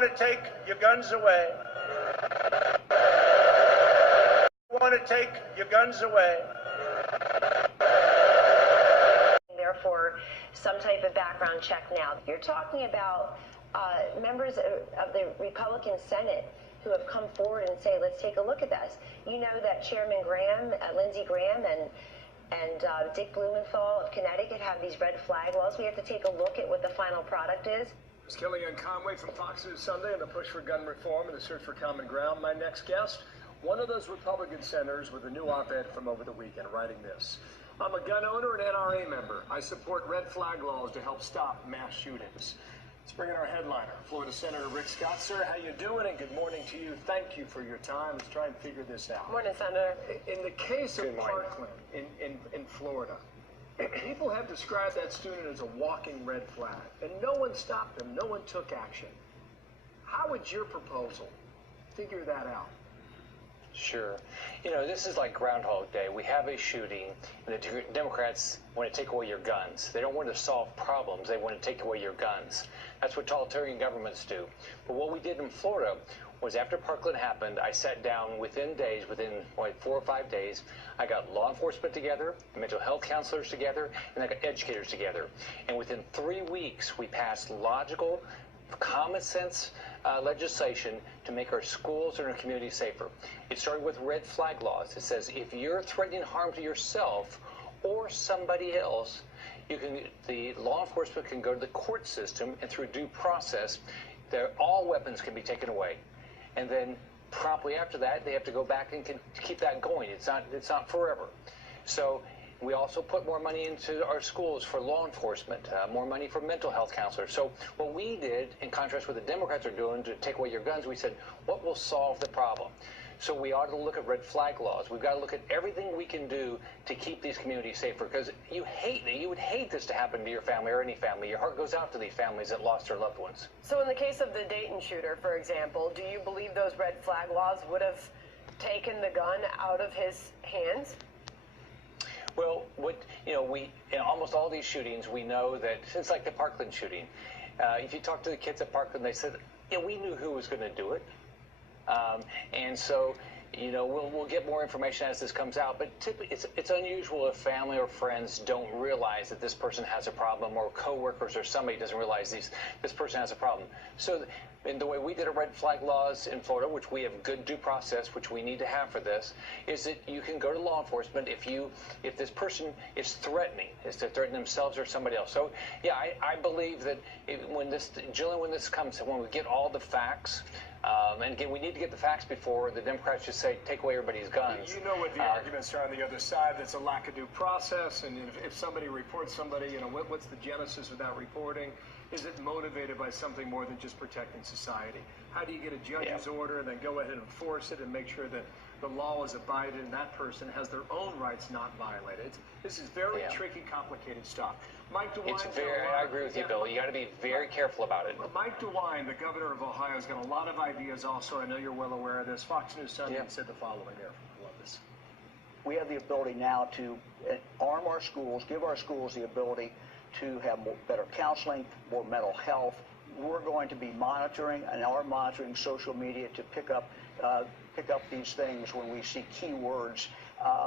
want to take your guns away. Want to take your guns away. Therefore, some type of background check now. You're talking about members of the Republican Senate who have come forward and say, let's take a look at this. You know that Chairman Graham, Lindsey Graham, and Dick Blumenthal of Connecticut have these red flag laws. We have to take a look at what the final product is. It's Kellyanne Conway from Fox News Sunday and the push for gun reform and the search for common ground. My next guest, one of those Republican senators with a new op-ed from over the weekend, writing this. I'm a gun owner and NRA member. I support red flag laws to help stop mass shootings. Let's bring in our headliner, Florida Senator Rick Scott. Sir, how you doing? And good morning to you. Thank you for your time. Let's try and figure this out. Morning, Senator. In the case of Parkland in Florida, people have described that student as a walking red flag, and no one stopped him. No one took action. How would your proposal figure that out? Sure. You know, this is like Groundhog Day. We have a shooting, and the Democrats want to take away your guns. They don't want to solve problems. They want to take away your guns. That's what totalitarian governments do. But what we did in Florida was after Parkland happened, I sat down within days, within like 4 or 5 days, I got law enforcement together, mental health counselors together, and I got educators together. And within 3 weeks, we passed logical, common sense legislation to make our schools and our communities safer. It started with red flag laws. It says if you're threatening harm to yourself or somebody else, the law enforcement can go to the court system, and through due process, all weapons can be taken away. And then promptly after that, they have to go back and keep that going. It's not forever. So we also put more money into our schools for law enforcement, more money for mental health counselors. So what we did, in contrast with what the Democrats are doing to take away your guns, we said, what will solve the problem? So we ought to look at red flag laws. We've got to look at everything we can do to keep these communities safer, because you would hate this to happen to your family or any family. Your heart goes out to these families that lost their loved ones. So in the case of the Dayton shooter, for example, do you believe those red flag laws would have taken the gun out of his hands? Well, in almost all these shootings, we know that it's like the Parkland shooting. If you talk to the kids at Parkland, they said, yeah, we knew who was going to do it. And so, we'll get more information as this comes out. But typically, it's unusual if family or friends don't realize that this person has a problem, or coworkers or somebody doesn't realize this person has a problem. So, in the way we did our red flag laws in Florida, which we have good due process, which we need to have for this, is that you can go to law enforcement if this person is threatening themselves or somebody else. So, yeah, I believe that when this comes, when we get all the facts. And again, we need to get the facts before the Democrats just say, take away everybody's guns. You know what the arguments are on the other side. That's a lack of due process. And if somebody reports somebody, what's the genesis of that reporting? Is it motivated by something more than just protecting society? How do you get a judge's order and then go ahead and enforce it and make sure that the law is abided and that person has their own rights not violated? This is very tricky, complicated stuff. Mike DeWine. I agree with you, Bill. You got to be very careful about it. Mike DeWine, the governor of Ohio, has got a lot of ideas also. I know you're well aware of this. Fox News Sunday said the following there. I love this. We have the ability now to arm our schools, give our schools the ability to have better counseling, more mental health. We're going to be monitoring and are monitoring social media to pick up these things when we see keywords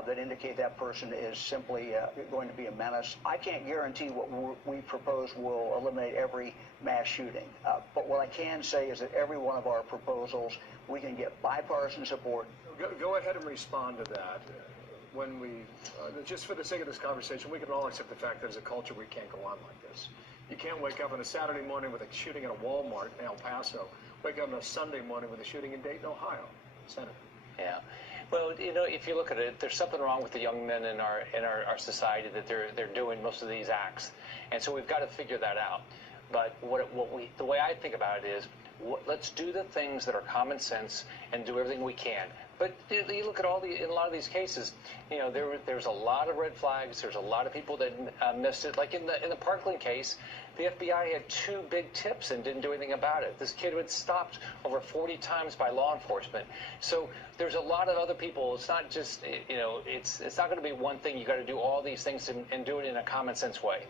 that indicate that person is simply going to be a menace. I can't guarantee what we propose will eliminate every mass shooting. But what I can say is that every one of our proposals, we can get bipartisan support. Go ahead and respond to that. When we, just for the sake of this conversation, we can all accept the fact that as a culture we can't go on like this. You can't wake up on a Saturday morning with a shooting at a Walmart in El Paso, wake up on a Sunday morning with a shooting in Dayton, Ohio. Senator. Yeah. Well, if you look at it, there's something wrong with the young men in our society that they're doing most of these acts, and so we've got to figure that out. But the way I think about it is, let's do the things that are common sense and do everything we can. But you look at in a lot of these cases, there's a lot of red flags. There's a lot of people that missed it. Like in the Parkland case, the FBI had 2 big tips and didn't do anything about it. This kid was stopped over 40 times by law enforcement. So there's a lot of other people. It's not just it's not going to be one thing. You got to do all these things and do it in a common sense way.